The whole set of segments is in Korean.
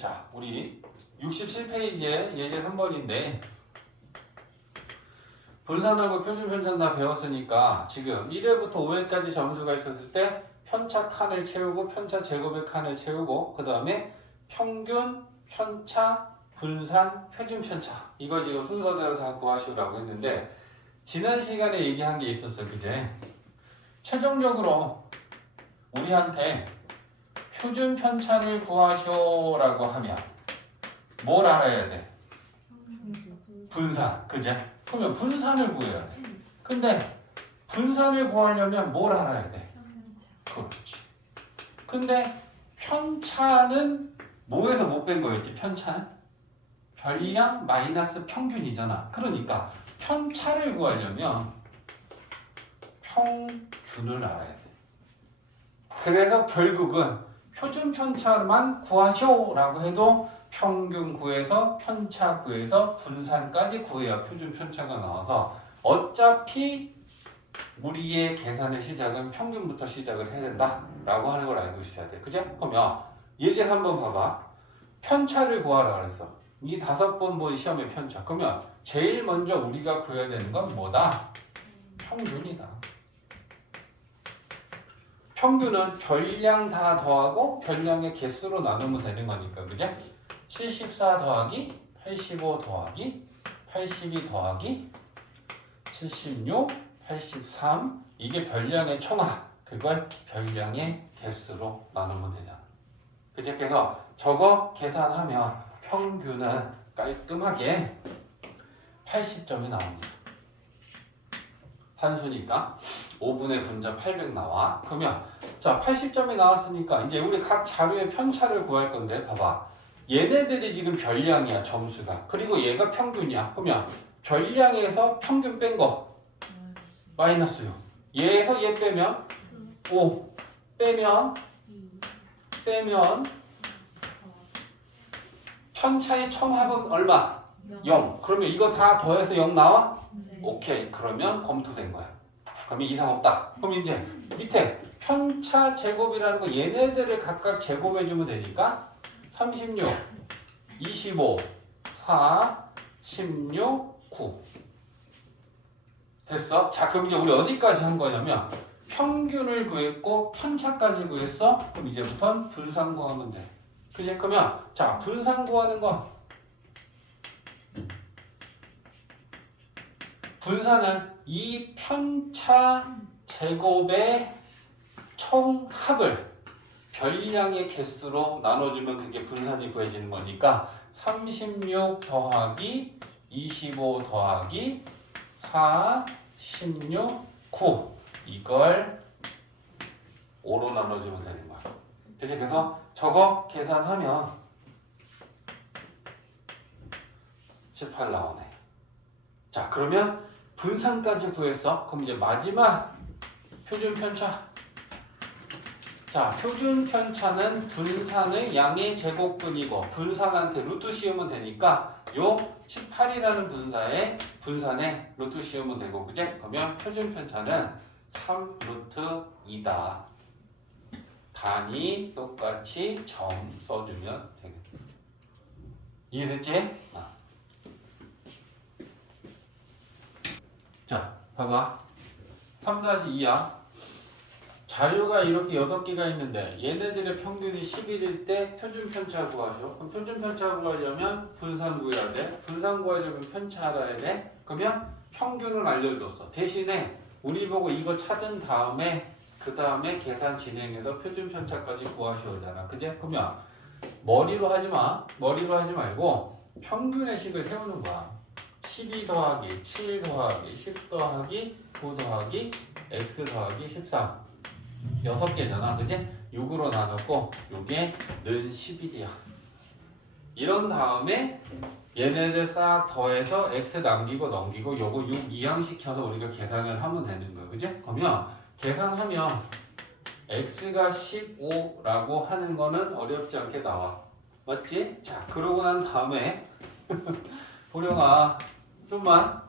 자, 우리 67페이지에 예제 3번인데 분산하고 표준편차는 다 배웠으니까 지금 1회부터 5회까지 점수가 있었을 때 편차 칸을 채우고 편차 제곱의 칸을 채우고 그 다음에 평균, 편차, 분산, 표준편차 이거 지금 순서대로 다 구하시라고 했는데 지난 시간에 얘기한 게 있었어요. 그제? 최종적으로 우리한테 표준편차를 구하시오라고 하면 뭘 알아야 돼? 분산, 그제? 그러면 분산을 구해야 돼. 근데 분산을 구하려면 뭘 알아야 돼? 그렇지. 근데 편차는 뭐에서 못 뺀 거였지? 편차는? 별량 마이너스 평균이잖아. 그러니까 편차를 구하려면 평균을 알아야 돼. 그래서 결국은 표준 편차만 구하쇼라고 해도 평균 구해서 편차 구해서 분산까지 구해야 표준 편차가 나와서 어차피 우리의 계산의 시작은 평균부터 시작을 해야 된다라고 하는 걸 알고 있어야 돼. 그죠? 그러면 예제 한번 봐봐. 편차를 구하라 그랬어. 이 5번 본 시험의 편차. 그러면 제일 먼저 우리가 구해야 되는 건 뭐다? 평균이다. 평균은 별량 다 더하고 별량의 개수로 나누면 되는 거니까. 그죠? 74 더하기 85 더하기 82 더하기 76 83 이게 별량의 총합. 그걸 별량의 개수로 나누면 되잖아. 그죠? 그래서 저거 계산하면 평균은 깔끔하게 80점이 나옵니다. 산수니까 5분의 분자 800 나와. 그러면 자 80점이 나왔으니까 이제 우리 각 자료의 편차를 구할 건데 봐봐. 얘네들이 지금 별량이야 점수가. 그리고 얘가 평균이야. 그러면 별량에서 평균 뺀 거 마이너스 6. 얘에서 얘 빼면 5 빼면 편차의 총합은 얼마? 0. 그러면 이거 다 더해서 0 나와? 오케이. 그러면 검토된 거야. 그러면 이상 없다. 그럼 이제 밑에 편차 제곱이라는 거 얘네들을 각각 제곱해주면 되니까 36, 25, 4, 16, 9 됐어? 자 그럼 이제 우리 어디까지 한 거냐면 평균을 구했고 편차까지 구했어. 그럼 이제부터는 분산 구하면 돼. 그치? 그러면 자 분산 구하는 거 분산은 이 편차 제곱의 총합을 별량의 개수로 나눠주면 그게 분산이 구해지는 거니까 36 더하기 25 더하기 4, 16, 9 이걸 5로 나눠주면 되는 거야. 그치? 그래서 저거 계산하면 18 나오네. 자 그러면 분산까지 구했어. 그럼 이제 마지막 표준 편차. 자 표준 편차는 분산의 양의 제곱분이고 분산한테 루트 씌우면 되니까 요 18이라는 분산에 루트 씌우면 되고 그제? 그러면 표준 편차는 3 루트 2다. 단위 똑같이 점 써주면 되겠다. 이해됐지? 자, 봐봐. 3-2야. 자료가 이렇게 6개가 있는데 얘네들의 평균이 11일 때 표준 편차 구하죠. 그럼 표준 편차 구하려면 분산 구해야 돼. 분산 구하려면 편차 알아야 돼. 그러면 평균을 알려줬어. 대신에 우리 보고 이거 찾은 다음에 그 다음에 계산 진행해서 표준 편차까지 구하시오잖아. 그제? 그러면 머리로 하지 마. 머리로 하지 말고 평균의 식을 세우는 거야. 12 더하기 7 더하기 10 더하기 9 더하기 x 더하기 13 6개잖아. 그치? 6으로 나눴고 요게 는 11이야. 이런 다음에 얘네들 싹 더해서 x 남기고 넘기고 요거 6 이항시켜서 우리가 계산을 하면 되는 거야. 그치? 그러면 계산하면 x가 15라고 하는 거는 어렵지 않게 나와. 맞지? 자 그러고 난 다음에 보령아 좀만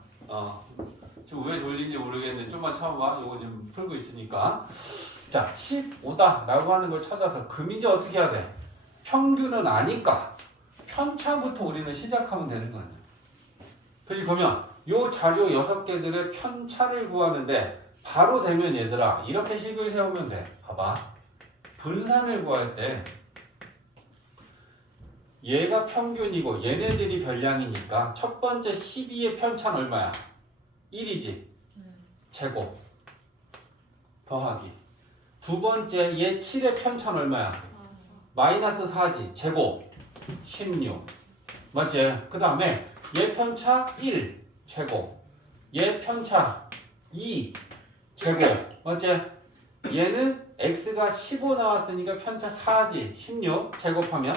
지금 왜 돌린지 모르겠는데 좀만 참아봐. 이거 지금 풀고 있으니까. 자 15다 라고 하는 걸 찾아서 그럼 이제 어떻게 해야 돼? 평균은 아니까 편차부터 우리는 시작하면 되는 거예요. 그리고 보면 요 자료 6개들의 편차를 구하는데 바로 되면 얘들아 이렇게 식을 세우면 돼. 봐봐. 분산을 구할 때 얘가 평균이고 얘네들이 별량이니까 첫 번째 12의 편차는 얼마야? 1이지. 제곱 더하기. 두 번째 얘 7의 편차는 얼마야? 마이너스 4지. 제곱 16. 맞지? 그 다음에 얘 편차 1 제곱. 얘 편차 2 제곱. 맞지? 얘는 x가 15 나왔으니까 편차 4지. 16 제곱하면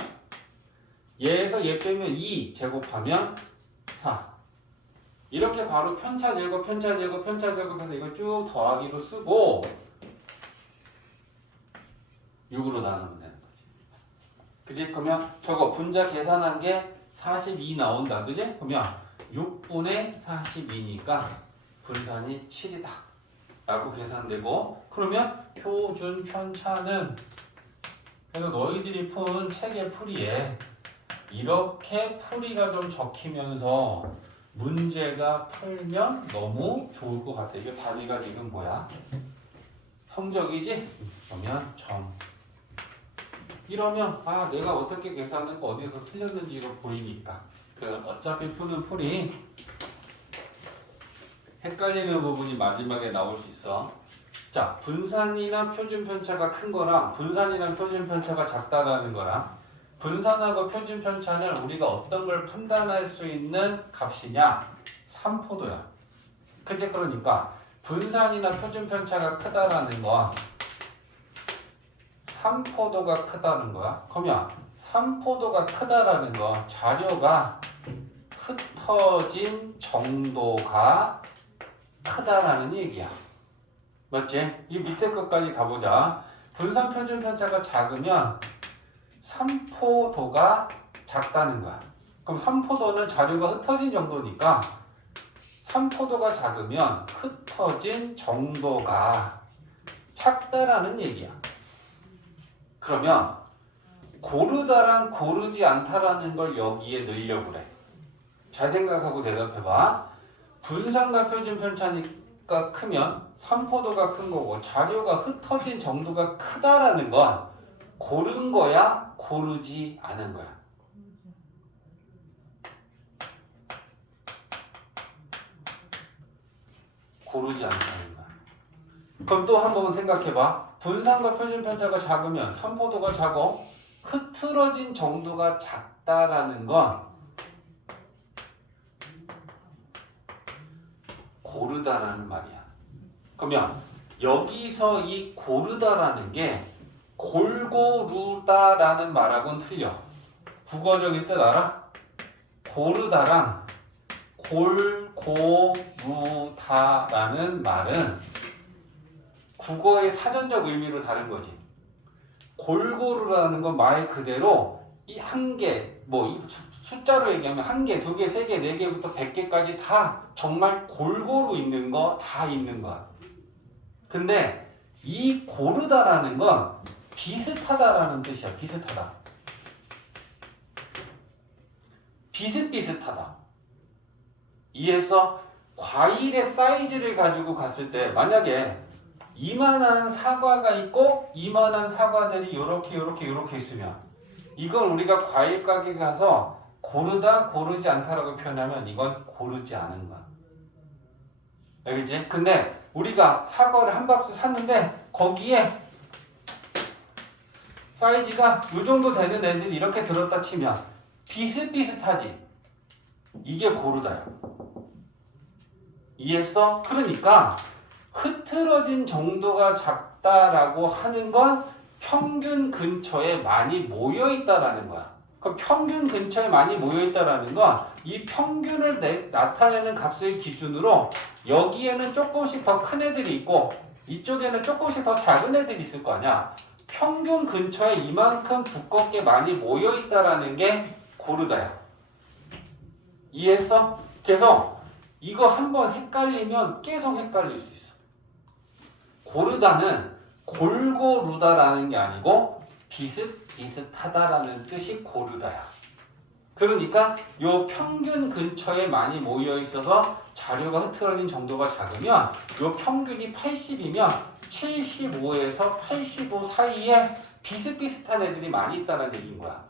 얘에서 얘 빼면 2 제곱하면 4. 이렇게 바로 편차 제곱, 편차 제곱, 편차 제곱해서 이거 쭉 더하기로 쓰고 6으로 나누면 되는 거지. 그지? 그러면 저거 분자 계산한 게 42 나온다. 그지? 그러면 6분의 42니까 분산이 7이다. 라고 계산되고 그러면 표준 편차는 그래서 너희들이 푼 책의 풀이에 이렇게 풀이가 좀 적히면서 문제가 풀면 너무 좋을 것 같아. 이게 단위가 지금 뭐야? 성적이지? 그러면 점. 이러면 아 내가 어떻게 계산했고 어디서 틀렸는지가 보이니까 그 어차피 푸는 풀이 헷갈리는 부분이 마지막에 나올 수 있어. 자, 분산이나 표준 편차가 큰 거랑 분산이랑 표준 편차가 작다라는 거랑 분산하고 표준 편차는 우리가 어떤 걸 판단할 수 있는 값이냐? 3포도야. 그치? 그러니까 분산이나 표준 편차가 크다라는 거 3포도가 크다는 거야. 그러면 3포도가 크다라는 거 자료가 흩어진 정도가 크다라는 얘기야. 맞지? 이 밑에 것까지 가보자. 분산 표준 편차가 작으면 3포도가 작다는 거야. 그럼 3포도는 자료가 흩어진 정도니까 3포도가 작으면 흩어진 정도가 작다라는 얘기야. 그러면 고르다랑 고르지 않다라는 걸 여기에 넣으려고 그래. 잘 생각하고 대답해봐. 분산과 표준 편차니까 크면 3포도가 큰 거고 자료가 흩어진 정도가 크다라는 건 고른 거야? 고르지 않은 거야? 고르지 않다는 거야. 그럼 또 한 번 생각해봐. 분산과 표준 편차가 작으면 3포도가 작아. 흐트러진 정도가 작다라는 건 고르다라는 말이야. 그러면 여기서 이 고르다라는 게 골고루다라는 말하고는 틀려. 국어적인 뜻 알아? 고르다랑 골고루다라는 말은 국어의 사전적 의미로 다른 거지. 골고루라는 건 말 그대로 이 한 개, 뭐 숫자로 얘기하면 한 개, 두 개, 세 개, 네 개부터 100개까지 다 정말 골고루 있는 거 다 있는 거야. 근데 이 고르다라는 건 비슷하다라는 뜻이야. 비슷하다. 비슷비슷하다. 이해했어? 과일의 사이즈를 가지고 갔을 때 만약에 이만한 사과가 있고 이만한 사과들이 요렇게 있으면 이건 우리가 과일 가게 가서 고르다 고르지 않다라고 표현하면 이건 고르지 않은 거야. 알겠지? 근데 우리가 사과를 한 박스 샀는데 거기에 사이즈가 요 정도 되는 애들이 이렇게 들었다 치면 비슷비슷하지? 이게 고르다야. 이해했어? 그러니까 흐트러진 정도가 작다라고 하는 건 평균 근처에 많이 모여있다라는 거야. 그럼 평균 근처에 많이 모여있다라는 건 이 평균을 나타내는 값을 기준으로 여기에는 조금씩 더 큰 애들이 있고 이쪽에는 조금씩 더 작은 애들이 있을 거 아니야. 평균 근처에 이만큼 두껍게 많이 모여있다라는 게 고르다야. 이해했어? 그래서 이거 한번 헷갈리면 계속 헷갈릴 수 있어. 고르다는 골고루다라는 게 아니고 비슷비슷하다라는 뜻이 고르다야. 그러니까 요 평균 근처에 많이 모여 있어서 자료가 흐트러진 정도가 작으면 요 평균이 80이면 75에서 85 사이에 비슷비슷한 애들이 많이 있다는 얘기인 거야.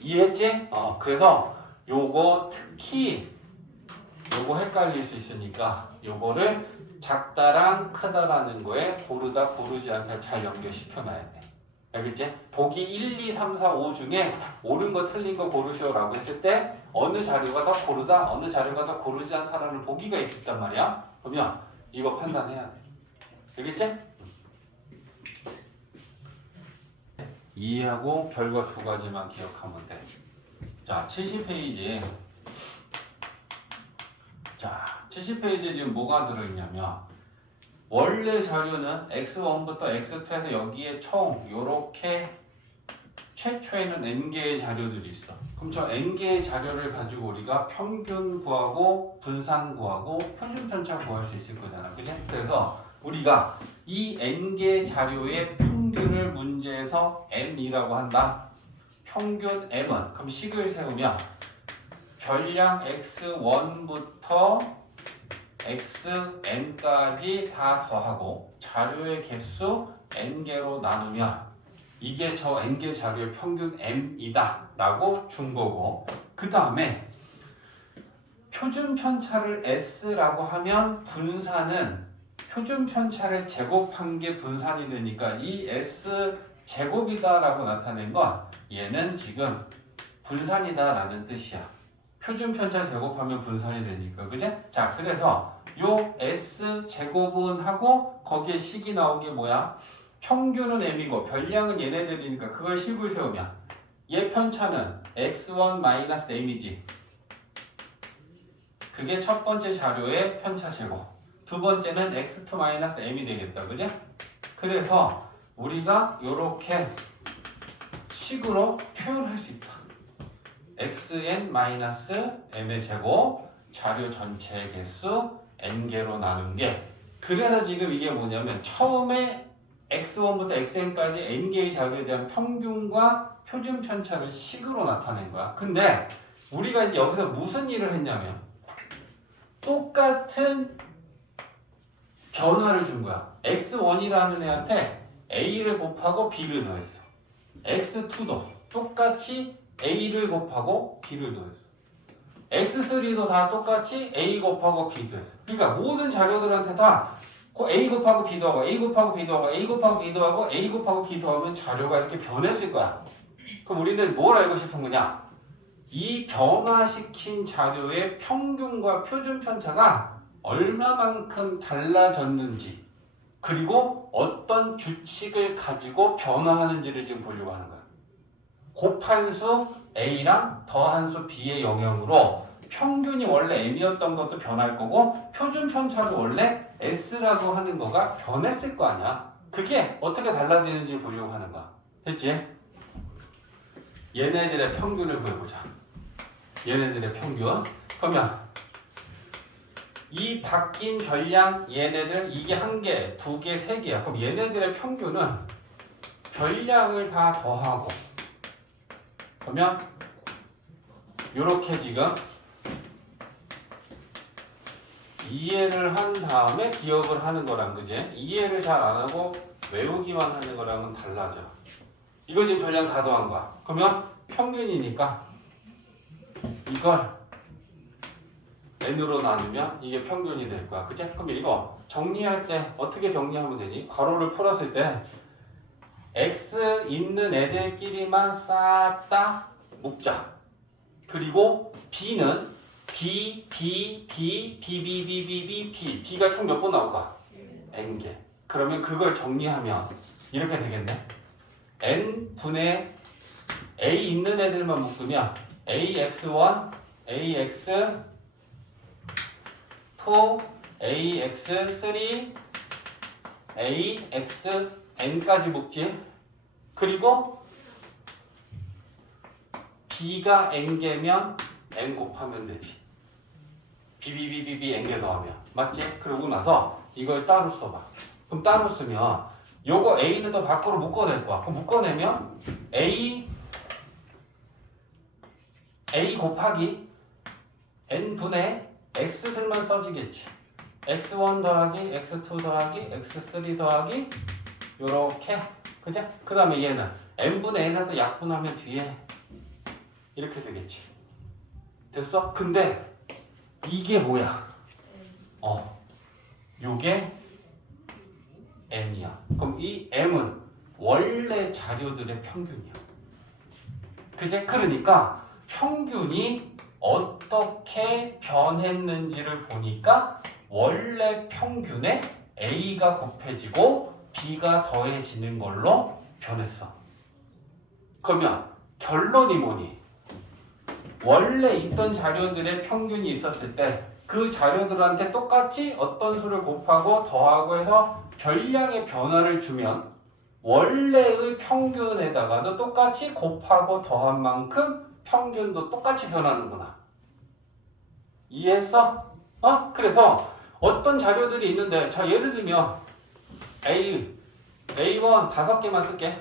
이해했지? 그래서 요거 특히 요거 헷갈릴 수 있으니까 요거를 작다랑 크다라는 거에 고르다 고르지 않다 잘 연결시켜 놔야 돼. 알겠지? 보기 1, 2, 3, 4, 5 중에 옳은 거 틀린 거 고르시오라고 했을 때 어느 자료가 더 고르다 어느 자료가 더 고르지 않다라는 보기가 있단 말이야. 그러면 이거 판단해야 돼. 알겠지? 이해하고 결과 두 가지만 기억하면 돼. 자, 70페이지. 자, 70페이지에 지금 뭐가 들어있냐면 원래 자료는 x1부터 x2에서 여기에 총 요렇게 최초에는 n개의 자료들이 있어. 그럼 저 n개의 자료를 가지고 우리가 평균 구하고 분산 구하고 표준 편차 구할 수 있을 거잖아. 그지? 그래서 우리가 이 n개의 자료의 평균을 문제에서 m이라고 한다. 평균 m은 그럼 식을 세우면 별량 x1부터 xn까지 다 더하고 자료의 개수 n개로 나누면 이게 저 n개 자료의 평균 m이다 라고 준 거고, 그 다음에 표준 편차를 s라고 하면 분산은 표준 편차를 제곱한 게 분산이 되니까 이 s 제곱이다 라고 나타낸 건 얘는 지금 분산이다 라는 뜻이야. 표준 편차 제곱하면 분산이 되니까, 그제? 자, 그래서 요 s 제곱은 하고 거기에 식이 나온 게 뭐야? 평균은 m이고 별량은 얘네들이니까 그걸 식을 세우면 얘 편차는 x1 m이지. 그게 첫 번째 자료의 편차 제곱. 두 번째는 x2 m이 되겠다, 그제? 그래서 우리가 요렇게 식으로 표현할 수 있다. xn-m의 제곱 자료 전체 개수 n개로 나눈 게, 그래서 지금 이게 뭐냐면 처음에 x1부터 xn까지 n개의 자료에 대한 평균과 표준 편차를 식으로 나타낸 거야. 근데 우리가 이제 여기서 무슨 일을 했냐면 똑같은 변화를 준 거야. x1이라는 애한테 a를 곱하고 b를 더했어. x2도 똑같이 a를 곱하고 b를 더했어. x3도 다 똑같이 a 곱하고 b 더했어. 그러니까 모든 자료들한테 다 a 곱하고 b도 하고 a 곱하고 b도 하고 a 곱하고 b도 하고 a 곱하고 b도 하면 자료가 이렇게 변했을 거야. 그럼 우리는 뭘 알고 싶은 거냐? 이 변화시킨 자료의 평균과 표준 편차가 얼마만큼 달라졌는지, 그리고 어떤 규칙을 가지고 변화하는지를 지금 보려고 하는 거야. 곱한수 a랑 더한수 b의 영향으로 평균이 원래 m이었던 것도 변할 거고 표준 편차도 원래 s라고 하는 거가 변했을 거 아니야. 그게 어떻게 달라지는지 보려고 하는 거야. 됐지? 얘네들의 평균을 구해보자. 얘네들의 평균. 그러면 이 바뀐 별량 얘네들 이게 한 개, 두 개, 세 개야. 그럼 얘네들의 평균은 별량을 다 더하고, 그러면 요렇게 지금 이해를 한 다음에 기억을 하는 거랑, 그제? 이해를 잘 안 하고 외우기만 하는 거랑은 달라져. 이거 지금 별량 다 더한 거야. 그러면 평균이니까 이걸 n으로 나누면 이게 평균이 될 거야. 그치? 그럼 이거 정리할 때 어떻게 정리하면 되니? 괄호를 풀었을 때 x 있는 애들끼리만 싹 다 묶자. 그리고 b는 b, b, b, b, b, b, b, b, b. b가 총 몇 번 나올까? n개. 그러면 그걸 정리하면 이렇게 되겠네. n분의 a 있는 애들만 묶으면 ax1, ax2, ax3, axn까지 묶지. 그리고 b가 n개면 n 곱하면 되지. bb n개 더하면. 맞지? 그러고 나서 이걸 따로 써봐. 그럼 따로 쓰면 요거 A는 또 밖으로 묶어낼 거야. 그럼 묶어내면 A 곱하기 n분의 x들만 써지겠지. x1 더하기 x2 더하기 x3 더하기 요렇게. 그죠? 그 다음에 얘는 n분의 n에서 약분하면 뒤에 이렇게 되겠지. 됐어? 근데 이게 뭐야? 요게 m이야. 그럼 이 m은 원래 자료들의 평균이야. 그제? 그러니까 평균이 어떻게 변했는지를 보니까 원래 평균에 A가 곱해지고 B가 더해지는 걸로 변했어. 그러면 결론이 뭐니? 원래 있던 자료들의 평균이 있었을 때 그 자료들한테 똑같이 어떤 수를 곱하고 더하고 해서 별량의 변화를 주면 원래의 평균에다가도 똑같이 곱하고 더한 만큼 평균도 똑같이 변하는구나. 이해했어? 그래서 어떤 자료들이 있는데, 자, 예를 들면 A1 5개만 쓸게.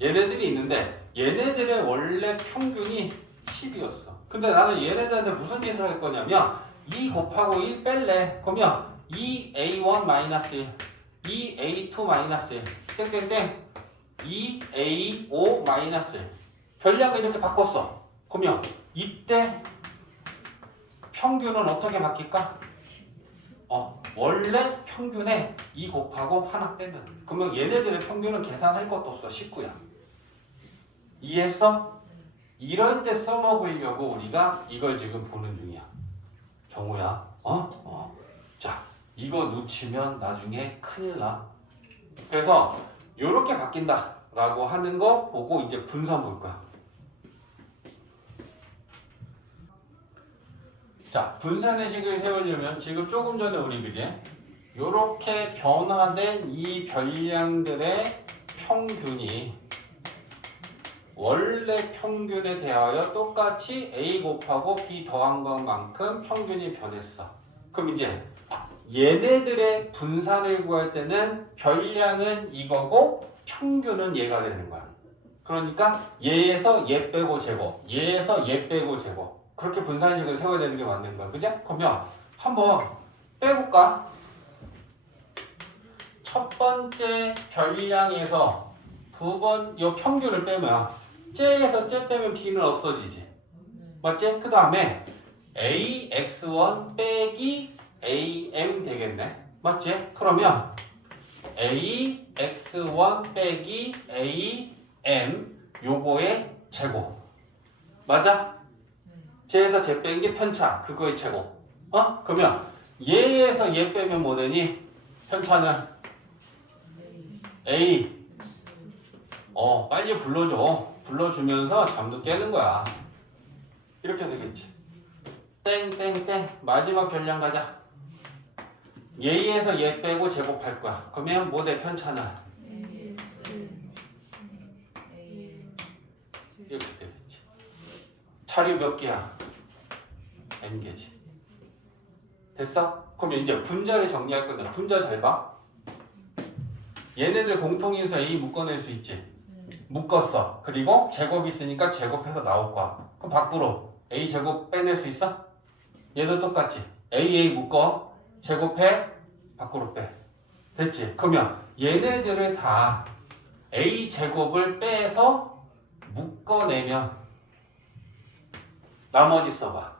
얘네들이 있는데 얘네들의 원래 평균이 10이었어. 근데 나는 얘네들한테 무슨 짓을 할 거냐면 2 곱하고 1 뺄래. 그러면 2A1-1 2A2-1 땡땡땡 2A5-1 별량을 이렇게 바꿨어. 그러면 이때 평균은 어떻게 바뀔까? 원래 평균에 2 곱하고 하나 빼면. 그러면 얘네들의 평균은 계산할 것도 없어. 19야. 이해했어? 이럴 때 써먹으려고 우리가 이걸 지금 보는 중이야. 정우야. 자, 이거 놓치면 나중에 큰일 나. 그래서 요렇게 바뀐다 라고 하는 거 보고 이제 분산 볼 거야. 자, 분산의 식을 세우려면 지금 조금 전에 우리 그게 요렇게 변화된 이 별량들의 평균이 원래 평균에 대하여 똑같이 A 곱하고 B 더한 것만큼 평균이 변했어. 그럼 이제 얘네들의 분산을 구할 때는 별량은 이거고 평균은 얘가 되는 거야. 그러니까 얘에서 얘 빼고 제곱, 얘에서 얘 빼고 제곱. 그렇게 분산식을 세워야 되는 게 맞는 거야. 그죠? 그러면 한번 빼볼까? 첫 번째 별량에서 요 평균을 빼면 쟤에서 쟤 빼면 B는 없어지지. 맞지? 그 다음에 AX1 빼기 AM 되겠네. 맞지? 그러면 AX1 빼기 AM 요거의 제곱. 맞아? 쟤에서 쟤 뺀 게 편차. 그거의 제곱. 그러면 얘에서 얘 빼면 뭐 되니? 편차는 A. 빨리 불러줘. 불러주면서 잠도 깨는 거야. 이렇게 되겠지. 땡땡땡 마지막 별량 가자. 얘에서 얘 빼고 제곱할 거야. 그러면 뭐 돼? 편차는 이렇게 되겠지. 자료 몇 개야? n개지. 됐어? 그럼 이제 분자를 정리할 건데 분자 잘 봐. 얘네들 공통인수 A 묶어낼 수 있지. 묶었어. 그리고 제곱이 있으니까 제곱해서 나올 거야. 그럼 밖으로 A 제곱 빼낼 수 있어? 얘도 똑같지. AA 묶어. 제곱해. 밖으로 빼. 됐지? 그러면 얘네들을 다 A 제곱을 빼서 묶어내면 나머지 써봐.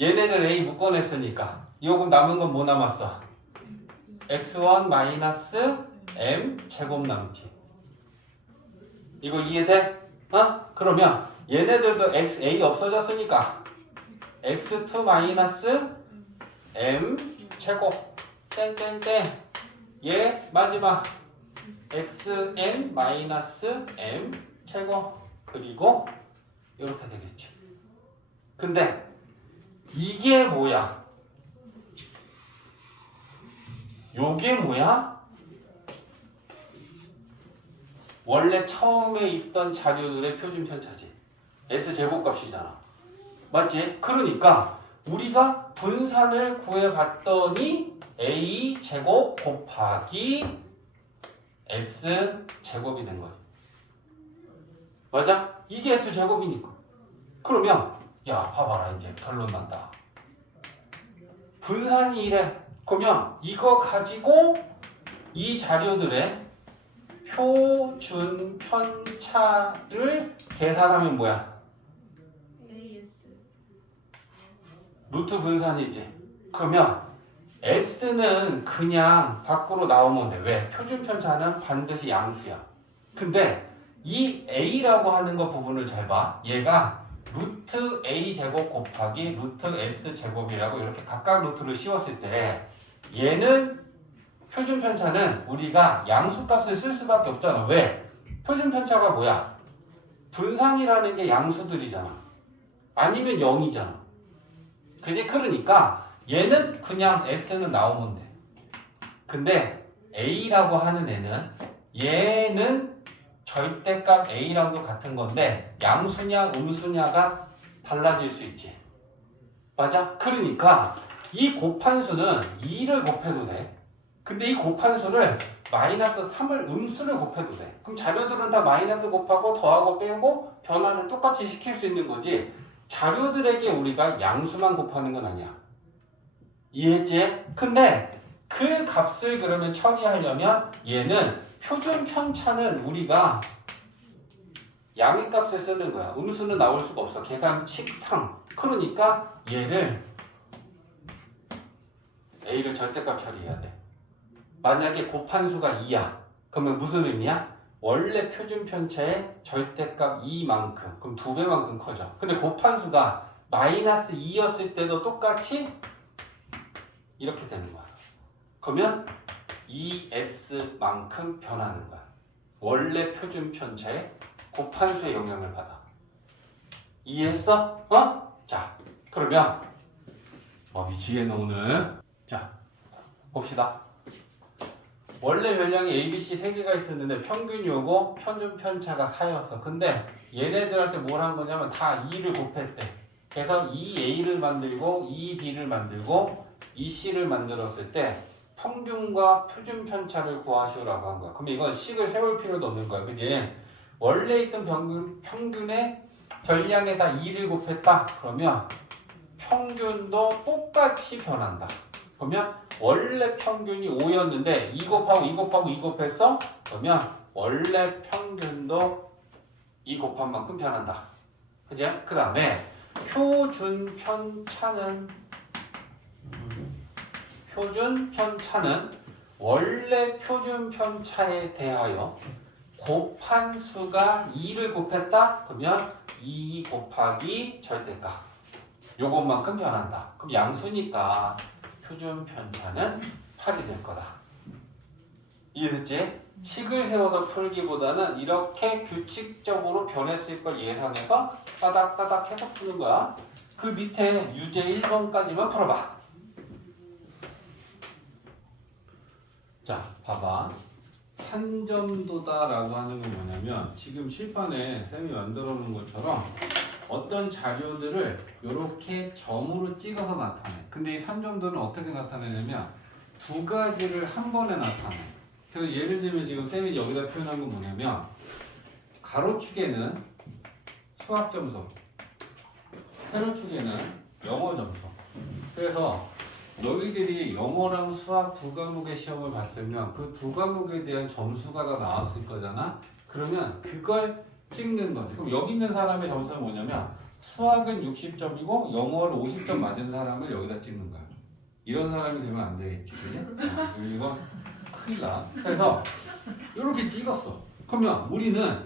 얘네들 A 묶어냈으니까 이거 그럼 남은 건 뭐 남았어? x1 마이너스 m 제곱 남지. 이거 이해돼? 그러면 얘네들도 A 없어졌으니까 x2 마이너스 m 제곱 땡땡땡 얘 마지막 xn 마이너스 m 제곱 그리고 이렇게 되겠지. 근데 이게 뭐야? 요게 뭐야? 원래 처음에 있던 자료들의 표준 편차지. S제곱값이잖아. 맞지? 그러니까 우리가 분산을 구해봤더니 A 제곱 곱하기 S 제곱이 된 거지. 맞아? 이게 S 제곱이니까. 그러면 야 봐봐라 이제 결론 난다. 분산이 이래. 그러면 이거 가지고 이 자료들의 표준 편차를 계산하면 뭐야? AS. 루트 분산이지. 그러면 S는 그냥 밖으로 나오면 돼. 왜? 표준 편차는 반드시 양수야. 근데 이 A라고 하는 거 부분을 잘 봐. 얘가 루트 A 제곱 곱하기 루트 S 제곱이라고 이렇게 각각 루트를 씌웠을 때 얘는 표준 편차는 우리가 양수값을 쓸 수밖에 없잖아. 왜? 표준 편차가 뭐야? 분산이라는 게 양수들이잖아. 아니면 0이잖아. 그지? 그러니까 얘는 그냥 S는 나오면 돼. 근데 A라고 하는 애는 얘는 절대값 A랑도 같은 건데 양수냐 음수냐가 달라질 수 있지. 맞아? 그러니까 이 곱한수는 2를 곱해도 돼. 근데 이 곱한수를 마이너스 3을 음수를 곱해도 돼. 그럼 자료들은 다 마이너스 곱하고 더하고 빼고 변화를 똑같이 시킬 수 있는 거지. 자료들에게 우리가 양수만 곱하는 건 아니야. 이해했지? 근데 그 값을 그러면 처리하려면 얘는 표준 편차는 우리가 양의 값을 쓰는 거야. 음수는 나올 수가 없어. 계산식상. 그러니까 얘를 A를 절대값 처리해야 돼. 만약에 곱한수가 2야. 그러면 무슨 의미야? 원래 표준 편차의 절대값 2만큼. 그럼 2배만큼 커져. 근데 곱한수가 마이너스 2였을 때도 똑같이 이렇게 되는 거야. 그러면 2S만큼 변하는 거야. 원래 표준 편차의 곱한수의 영향을 받아. 이해했어? 어? 자, 그러면 미치겠네 오늘. 자, 봅시다. 원래 별량이 A, B, C 3개가 있었는데 평균이 오고 표준 편차가 4였어. 근데 얘네들한테 뭘 한 거냐면 다 2를 곱했대. 그래서 2A를 만들고 2B를 만들고 2C를 만들었을 때 평균과 표준 편차를 구하시오라고 한 거야. 그럼 이건 식을 세울 필요도 없는 거야. 그지? 원래 있던 평균의 별량에다 2를 곱했다. 그러면 평균도 똑같이 변한다. 그러면 원래 평균이 5였는데 2 곱하고 2 곱하고 2 곱했어? 그러면 원래 평균도 2 곱한 만큼 변한다. 그지? 그 다음에 표준 편차는 원래 표준 편차에 대하여 곱한 수가 2를 곱했다? 그러면 2 곱하기 절대값. 요것만큼 변한다. 그럼 양수니까 표준 편차는 8이 될 거다. 이해됐지? 식을 세워서 풀기보다는 이렇게 규칙적으로 변했을 걸 예상해서 따닥따닥 해서 푸는 거야. 그 밑에 유제 1번까지만 풀어봐. 자, 봐봐. 산점도다라고 하는 건 뭐냐면 지금 칠판에 쌤이 만들어 놓은 것처럼 어떤 자료들을 이렇게 점으로 찍어서 나타내. 근데 이 산점도는 어떻게 나타내냐면 두 가지를 한 번에 나타내. 그래서 예를 들면 지금 쌤이 여기다 표현한 건 뭐냐면 가로축에는 수학 점수, 세로축에는 영어 점수. 그래서 너희들이 영어랑 수학 두 과목의 시험을 봤으면 그 두 과목에 대한 점수가 다 나왔을 거잖아. 그러면 그걸 찍는 거지. 그럼 여기 있는 사람의 점수는 뭐냐면 수학은 60점이고 영어를 50점 맞은 사람을 여기다 찍는 거야. 이런 사람이 되면 안 되겠지, 그지? 이거 큰일 나. 그래서 이렇게 찍었어. 그러면 우리는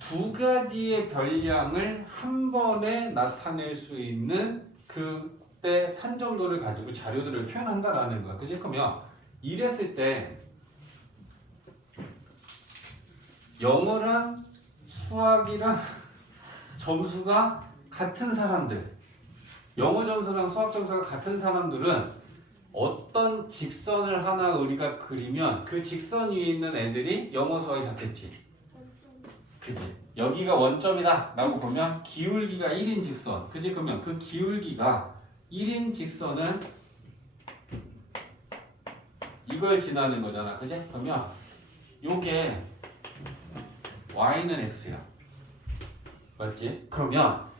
두 가지의 별량을 한 번에 나타낼 수 있는 그때 산점도를 가지고 자료들을 표현한다라는 거야. 그지? 그러면 이랬을 때 영어랑 수학이랑 점수가 같은 사람들, 영어 점수랑 수학 점수가 같은 사람들은 어떤 직선을 하나 우리가 그리면 그 직선 위에 있는 애들이 영어 수학이 같겠지. 그지? 여기가 원점이다 라고 보면 기울기가 1인 직선. 그지? 그러면 그 기울기가 1인 직선은 이걸 지나는 거잖아. 그지? 그러면 요게 y는 x야. 맞지? 그러면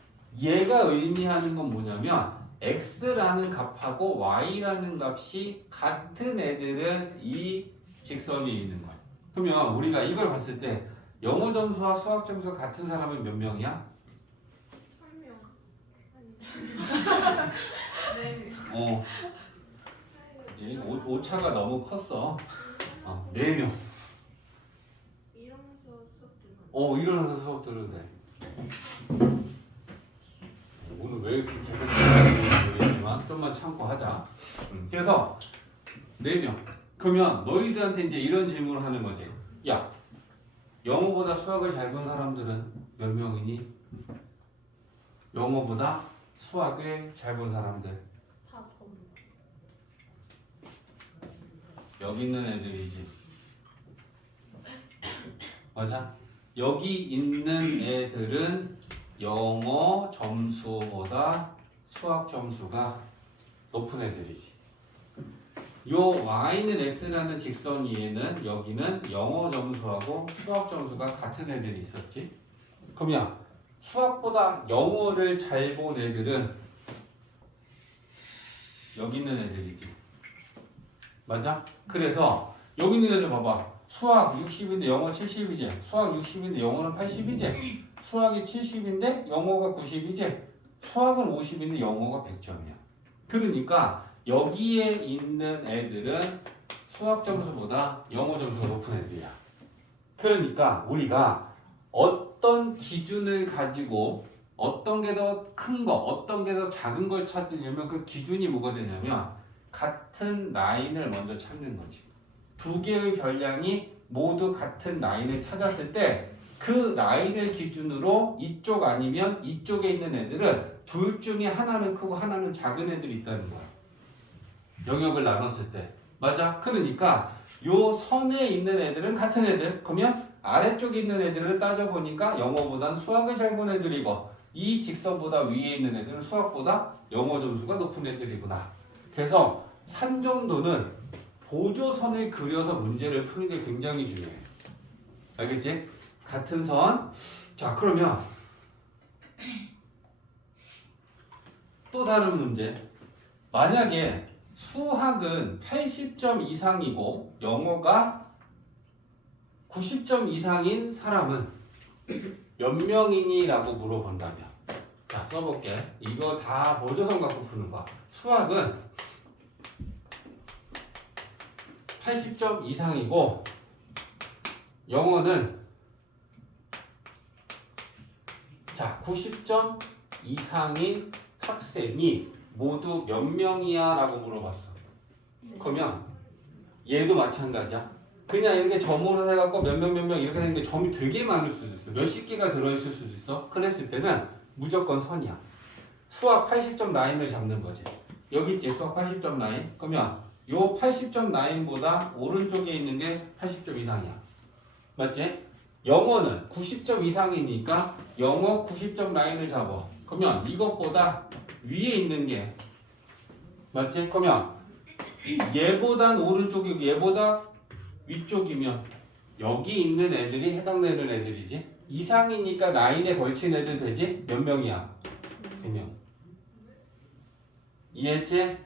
얘가 의미하는 건 뭐냐면 x라는 값하고 y라는 값이 같은 애들은 이 직선이 있는 거야. 그러면 우리가 이걸 봤을 때 영어 점수와 수학 점수가 같은 사람은 몇 명이야? 한 명. 아니. 네. 얘 오차가 너무 컸어. 4명. 일어나서 수업 들어. 일어나서 수업 들어도 돼. 오늘 왜 이렇게 계속 들어가는지 모르겠지만 좀만 참고 하자. 그래서 4명. 그러면 너희들한테 이제 이런 질문을 하는 거지. 야, 영어보다 수학을 잘 본 사람들은 몇 명이니? 영어보다 수학을 잘 본 사람들. 5. 여기 있는 애들이지. 맞아? 여기 있는 애들은 영어 점수보다 수학 점수가 높은 애들이지. 요 y는 x라는 직선 위에는 여기는 영어 점수하고 수학 점수가 같은 애들이 있었지. 그러면 수학보다 영어를 잘 본 애들은 여기 있는 애들이지. 맞아? 그래서 여기 있는 애들 봐봐. 수학 60인데 영어 70이지. 수학 60인데 영어는 80이지. 수학이 70인데 영어가 90이지. 수학은 50인데 영어가 100점이야. 그러니까 여기에 있는 애들은 수학 점수보다 영어 점수가 높은 애들이야. 그러니까 우리가 어떤 기준을 가지고 어떤 게 더 큰 거, 어떤 게 더 작은 걸 찾으려면 그 기준이 뭐가 되냐면 같은 라인을 먼저 찾는 거지. 두 개의 별량이 모두 같은 라인을 찾았을 때 그 라인을 기준으로 이쪽 아니면 이쪽에 있는 애들은 둘 중에 하나는 크고 하나는 작은 애들이 있다는 거야. 영역을 나눴을 때. 맞아? 그러니까 요 선에 있는 애들은 같은 애들. 그러면 아래쪽에 있는 애들을 따져보니까 영어보다는 수학을 잘 본 애들이고 이 직선보다 위에 있는 애들은 수학보다 영어 점수가 높은 애들이구나. 그래서 산 정도는 보조선을 그려서 문제를 푸는 게 굉장히 중요해. 알겠지? 같은 선. 자, 그러면 또 다른 문제. 만약에 수학은 80점 이상이고 영어가 90점 이상인 사람은 몇 명이니? 라고 물어본다면 자, 써볼게. 이거 다 보조선 갖고 푸는 거야. 수학은 80점 이상이고 영어는 자 90점 이상인 학생이 모두 몇 명이야? 라고 물어봤어. 그러면 얘도 마찬가지야. 그냥 이렇게 점으로 해갖고 몇 명 이렇게 되는데 점이 되게 많을 수도 있어. 몇십 개가 들어있을 수도 있어. 그랬을 때는 무조건 선이야. 수학 80점 라인을 잡는 거지. 여기 있지 수학 80점 라인. 그러면 요 80점 라인보다 오른쪽에 있는 게 80점 이상이야. 맞지? 영어는 90점 이상이니까 영어 90점 라인을 잡아. 그러면 이것보다 위에 있는 게 맞지? 그러면 얘보단 오른쪽이고 얘보다 위쪽이면 여기 있는 애들이 해당되는 애들이지. 이상이니까 라인에 걸친 애들 되지? 몇 명이야? 3명. 이해했지?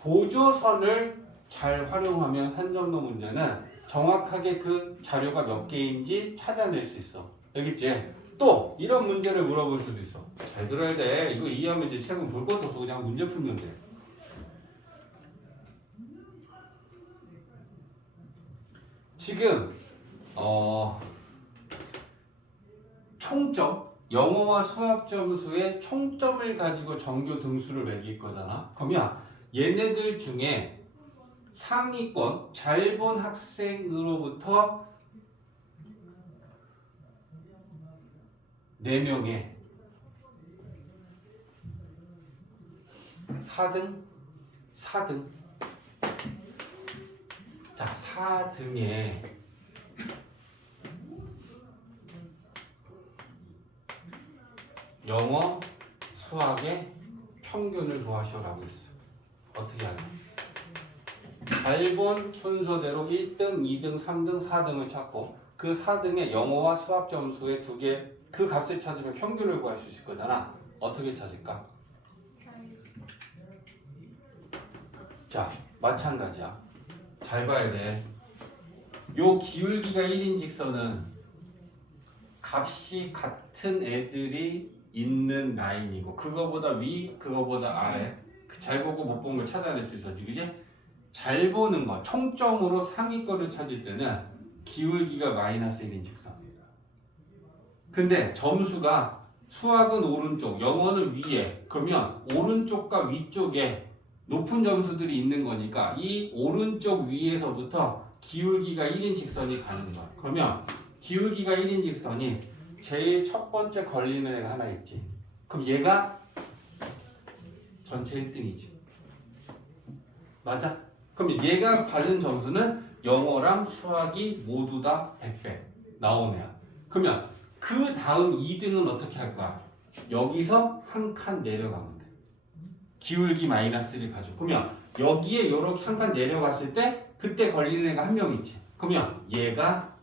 보조선을 잘 활용하면 산점도 문제는 정확하게 그 자료가 몇 개인지 찾아낼 수 있어. 알겠지? 또 이런 문제를 물어볼 수도 있어. 잘 들어야 돼. 이거 이해하면 이제 책은 볼 것도 없어. 그냥 문제 풀면 돼. 지금 총점 영어와 수학 점수의 총점을 가지고 전교 등수를 매길 거잖아. 그러면 얘네들 중에 상위권 잘 본 학생으로부터 4명의 4등 자 4등의 영어 수학의 평균을 구하시오라고 했어. 어떻게 하냐? 잘 본 순서대로 1등, 2등, 3등, 4등을 찾고 그 4등의 영어와 수학 점수의 두 개 그 값을 찾으면 평균을 구할 수 있을 거잖아. 어떻게 찾을까? 자, 마찬가지야. 잘 봐야 돼. 요 기울기가 1인 직선은 값이 같은 애들이 있는 라인이고 그거보다 위, 그거보다 아래. 잘 보고 못 본 걸 찾아낼 수 있어. 그지? 잘 보는 거, 총점으로 상위권을 찾을 때는 기울기가 마이너스 1인 직선. 근데 점수가 수학은 오른쪽, 영어는 위에. 그러면 오른쪽과 위쪽에 높은 점수들이 있는 거니까 이 오른쪽 위에서부터 기울기가 1인 직선이 가는 거야. 그러면 기울기가 1인 직선이 제일 첫 번째 걸리는 애가 하나 있지. 그럼 얘가 전체 1등이지. 맞아? 그럼 얘가 받은 점수는 영어랑 수학이 모두 다 100배 나온 애야. 그러면 그 다음 2등은 어떻게 할 거야? 여기서 한 칸 내려가면 돼. 기울기 마이너스를 가지고. 그러면 여기에 이렇게 한 칸 내려갔을 때 그때 걸리는 애가 한 명 있지. 그러면 얘가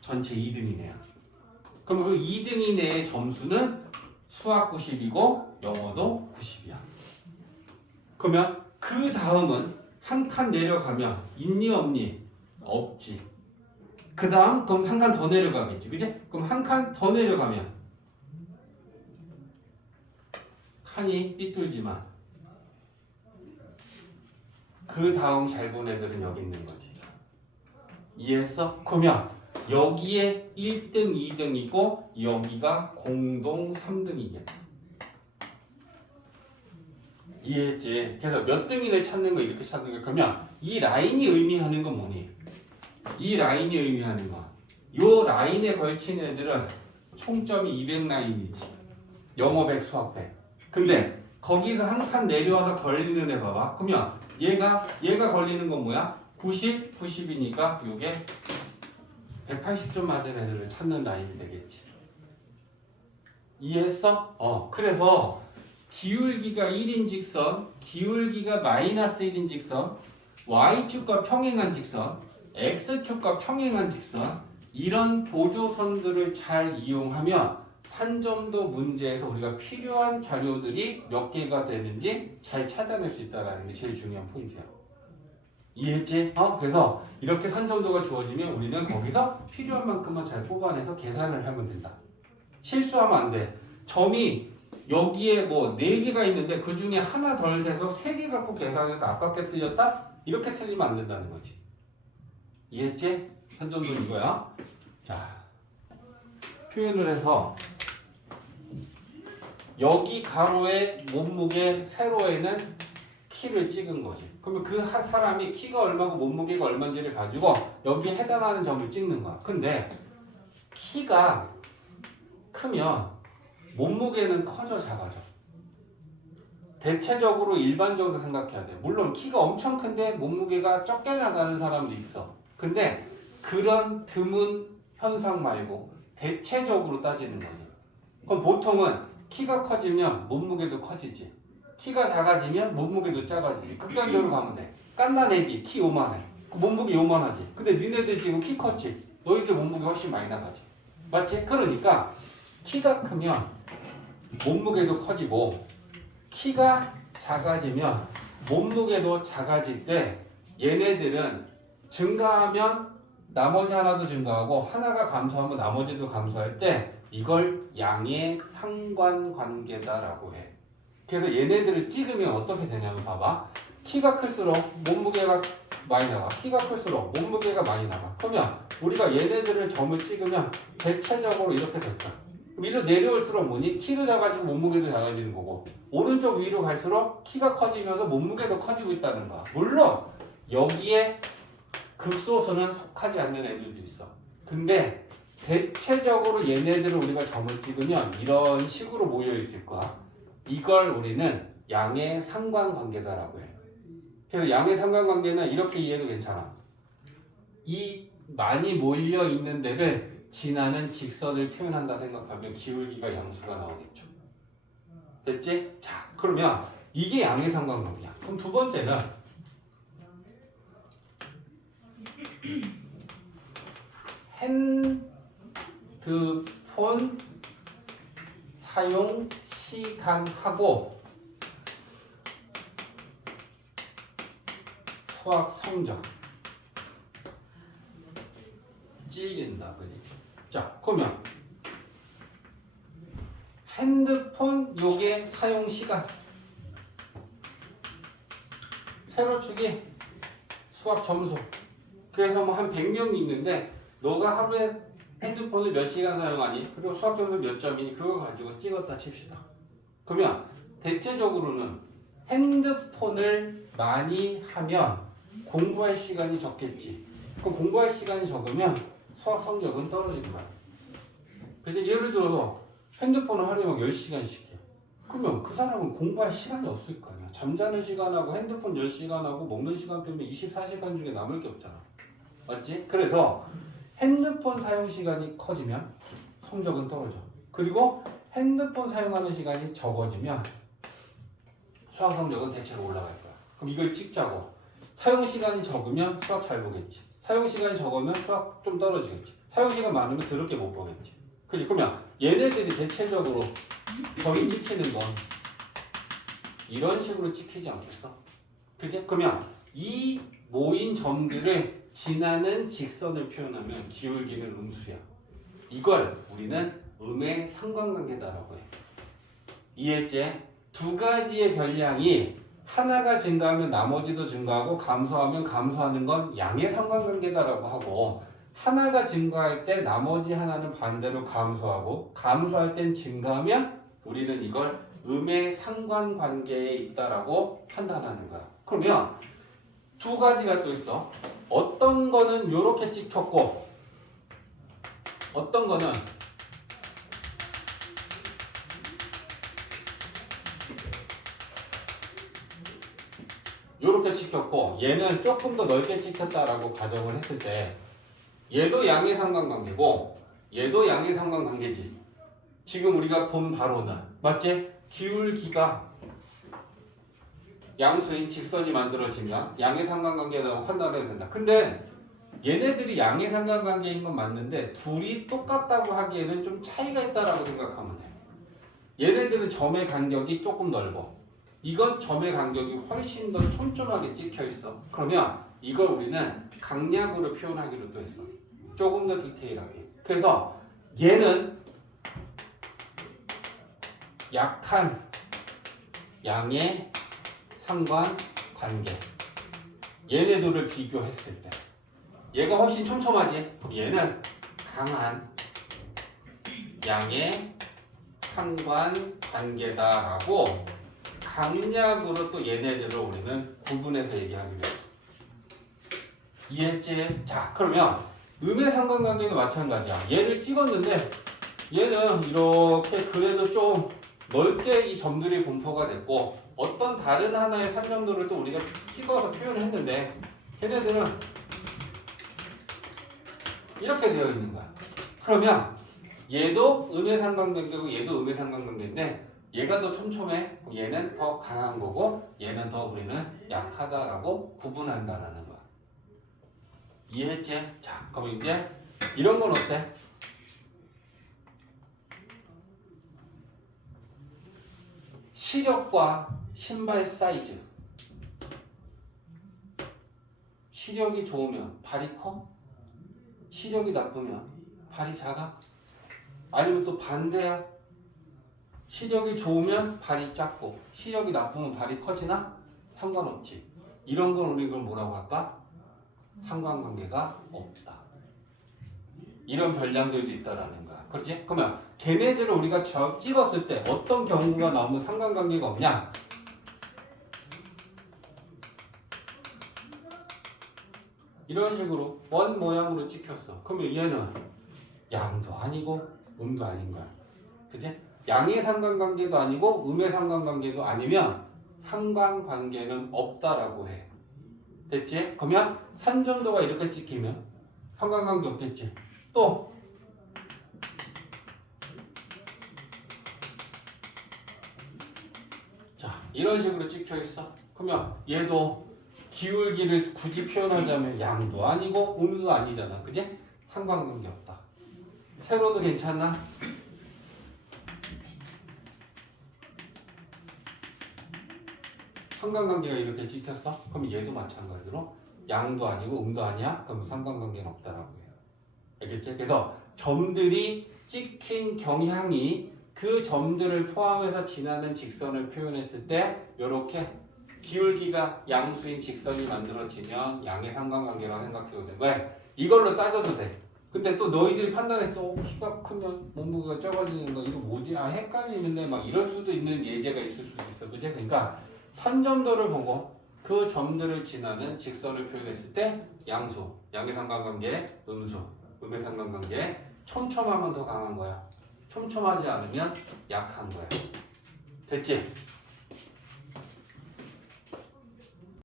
전체 2등이네요. 그럼 그 2등인 애의 점수는 수학 90이고 영어도 90이야. 그러면 그 다음은 한 칸 내려가면 있니 없니? 없지. 그 다음 그럼 한 칸 더 내려가겠지. 그지? 그럼 한 칸 더 내려가면 칸이 삐뚤지만 그 다음 잘 본 애들은 여기 있는 거지. 이해했어? 그러면 여기에 1등, 2등이고 여기가 공동 3등이겠다. 이해했지? 그래서 몇 등인을 찾는 거 이렇게 찾는 거. 그러면 이 라인이 의미하는 건 뭐니? 이 라인이 의미하는 거. 요 라인에 걸친 애들은 총점이 200 라인이지. 영어 100, 수학 100. 근데 거기서 한 칸 내려와서 걸리는 애 봐봐. 그러면 얘가 걸리는 건 뭐야? 90, 90이니까 요게 180점 맞은 애들을 찾는 라인이 되겠지. 이해했어? 그래서 기울기가 1인 직선, 기울기가 마이너스 1인 직선, y축과 평행한 직선, x축과 평행한 직선 이런 보조선들을 잘 이용하면 산점도 문제에서 우리가 필요한 자료들이 몇 개가 되는지 잘 찾아낼 수 있다는 게 제일 중요한 포인트야. 이해했지? 그래서 이렇게 산점도가 주어지면 우리는 거기서 필요한 만큼만 잘 뽑아내서 계산을 하면 된다. 실수하면 안 돼. 점이 여기에 뭐 4개가 있는데 그 중에 하나 덜 세서 3개 갖고 계산해서 아깝게 틀렸다? 이렇게 틀리면 안 된다는 거지. 이해했지? 산점도 이거야. 자, 표현을 해서 여기 가로에 몸무게 세로에는 키를 찍은 거지. 그러면 그 사람이 키가 얼마고 몸무게가 얼마인지를 가지고 여기에 해당하는 점을 찍는 거야. 근데 키가 크면 몸무게는 커져 작아져. 대체적으로 일반적으로 생각해야 돼. 물론 키가 엄청 큰데 몸무게가 적게 나가는 사람도 있어. 근데 그런 드문 현상 말고 대체적으로 따지는 거지. 그럼 보통은 키가 커지면 몸무게도 커지지. 키가 작아지면 몸무게도 작아지지. 극단적으로 가면 돼. 깐난 애기 키 요만해. 몸무게 요만하지. 근데 니네들 지금 키 컸지. 너희들 몸무게 훨씬 많이 나가지. 맞지? 그러니까 키가 크면 몸무게도 커지고 키가 작아지면 몸무게도 작아질 때 얘네들은 증가하면 나머지 하나도 증가하고 하나가 감소하면 나머지도 감소할 때 이걸 양의 상관관계다라고 해. 그래서 얘네들을 찍으면 어떻게 되냐면 봐봐. 키가 클수록 몸무게가 많이 나가. 키가 클수록 몸무게가 많이 나가. 그러면 우리가 얘네들을 점을 찍으면 대체적으로 이렇게 됐다. 위로 내려올수록 뭐니? 키도 작아지고 몸무게도 작아지는 거고 오른쪽 위로 갈수록 키가 커지면서 몸무게도 커지고 있다는 거야. 물론 여기에 극소수는 속하지 않는 애들도 있어. 근데 대체적으로 얘네들을 우리가 점을 찍으면 이런 식으로 모여 있을 거야. 이걸 우리는 양의 상관관계다라고 해. 그래서 양의 상관관계는 이렇게 이해도 괜찮아. 이 많이 몰려 있는 데를 지나는 직선을 표현한다 생각하면 기울기가 양수가 나오겠죠. 됐지? 자, 그러면 이게 양의 상관관계야. 그럼 두 번째는 핸드폰 사용 시간하고 수학 성적 찔린다, 그지? 자, 그러면 핸드폰 요게 사용 시간 세로축이 수학 점수. 그래서 뭐 한 100명이 있는데 너가 하루에 핸드폰을 몇 시간 사용하니? 그리고 수학 점수 몇 점이니? 그거 가지고 찍었다 칩시다. 그러면 대체적으로는 핸드폰을 많이 하면 공부할 시간이 적겠지. 그럼 공부할 시간이 적으면 수학 성적은 떨어지는 거야. 그래서 예를 들어서 핸드폰을 하루에 막 10시간씩 해. 그러면 그 사람은 공부할 시간이 없을 거 아니야. 잠자는 시간하고 핸드폰 10시간하고 먹는 시간 빼면 24시간 중에 남을 게 없잖아. 맞지? 그래서 핸드폰 사용 시간이 커지면 성적은 떨어져. 그리고 핸드폰 사용하는 시간이 적어지면 수학 성적은 대체로 올라갈 거야. 그럼 이걸 찍자고. 사용 시간이 적으면 수학 잘 보겠지. 사용 시간이 적으면 수학 좀 떨어지겠지. 사용 시간 많으면 더럽게 못 보겠지. 그지? 그러면 얘네들이 대체적으로 점이 찍히는 건 이런 식으로 찍히지 않겠어? 그지? 그러면 이 모인 점들을 지나는 직선을 표현하면 기울기는 음수야. 이걸 우리는 음의 상관관계다라고 해. 이해했지? 두 가지의 변량이 하나가 증가하면 나머지도 증가하고 감소하면 감소하는 건 양의 상관관계다라고 하고, 하나가 증가할 때 나머지 하나는 반대로 감소하고 감소할 땐 증가하면 우리는 이걸 음의 상관관계에 있다라고 판단하는 거야. 그러면 두 가지가 또 있어. 어떤 거는 이렇게 찍혔고 어떤 거는 이렇게 찍혔고 얘는 조금 더 넓게 찍혔다라고 가정을 했을 때 얘도 양의 상관관계고 얘도 양의 상관관계지. 지금 우리가 본 바로는 맞지? 기울기가 양수인 직선이 만들어지면 양의 상관관계라고 판단해야 된다. 근데 얘네들이 양의 상관관계인 건 맞는데 둘이 똑같다고 하기에는 좀 차이가 있다라고 생각하면 돼. 얘네들은 점의 간격이 조금 넓어. 이건 점의 간격이 훨씬 더 촘촘하게 찍혀 있어. 그러면 이걸 우리는 강약으로 표현하기로 또 했어. 조금 더 디테일하게. 그래서 얘는 약한 양의 상관관계. 얘네 둘을 비교했을 때 얘가 훨씬 촘촘하지? 얘는 강한 양의 상관관계다라고 강약으로 또 얘네들을 우리는 구분해서 얘기하기로 해. 이해했지? 자, 그러면 음의 상관관계도 마찬가지야. 얘를 찍었는데 얘는 이렇게 그래도 좀 넓게 이 점들이 분포가 됐고 어떤 다른 하나의 산점들을 또 우리가 찍어서 표현을 했는데 걔네들은 이렇게 되어 있는 거야. 그러면 얘도 음의 상관관계고 얘도 음의 상관관계인데 얘가 더 촘촘해. 얘는 더 강한 거고 얘는 더 우리는 약하다라고 구분한다라는 거야. 이해했지? 자, 그럼 이제 이런 건 어때? 시력과 신발 사이즈. 시력이 좋으면 발이 커? 시력이 나쁘면 발이 작아? 아니면 또 반대야? 시력이 좋으면 발이 작고 시력이 나쁘면 발이 커지나? 상관없지. 이런 건 우리 이걸 뭐라고 할까? 상관관계가 없다. 이런 변량들도 있다라는 거야. 그렇지? 그러면 걔네들을 우리가 찍었을 때 어떤 경우가 나오면 상관관계가 없냐? 이런 식으로 원 모양으로 찍혔어. 그러면 얘는 양도 아니고 음도 아닌 거야. 그치? 양의 상관관계도 아니고 음의 상관관계도 아니면 상관관계는 없다라고 해. 됐지? 그러면 산정도가 이렇게 찍히면 상관관계 없겠지. 또 자, 이런 식으로 찍혀 있어. 그러면 얘도 기울기를 굳이 표현하자면 양도 아니고 음도 아니잖아. 그지? 상관관계 없다. 세로도 괜찮나? 상관관계가 이렇게 찍혔어? 그럼 얘도 마찬가지로 양도 아니고 음도 아니야? 그럼 상관관계는 없다라고 해요. 알겠지? 그래서 점들이 찍힌 경향이 그 점들을 포함해서 지나는 직선을 표현했을 때 이렇게 기울기가 양수인 직선이 만들어지면 양의 상관관계라고 생각해도 돼. 왜? 이걸로 따져도 돼. 근데 또 너희들이 판단했어. 키가 크면 몸무게가 적어지는 거 이거 뭐지? 아 헷갈리는데 막 이럴 수도 있는 예제가 있을 수도 있어. 그지? 그러니까 선점도를 보고 그 점들을 지나는 직선을 표현했을 때 양수, 양의 상관관계, 음수, 음의 상관관계 촘촘하면 더 강한 거야. 촘촘하지 않으면 약한 거야. 됐지?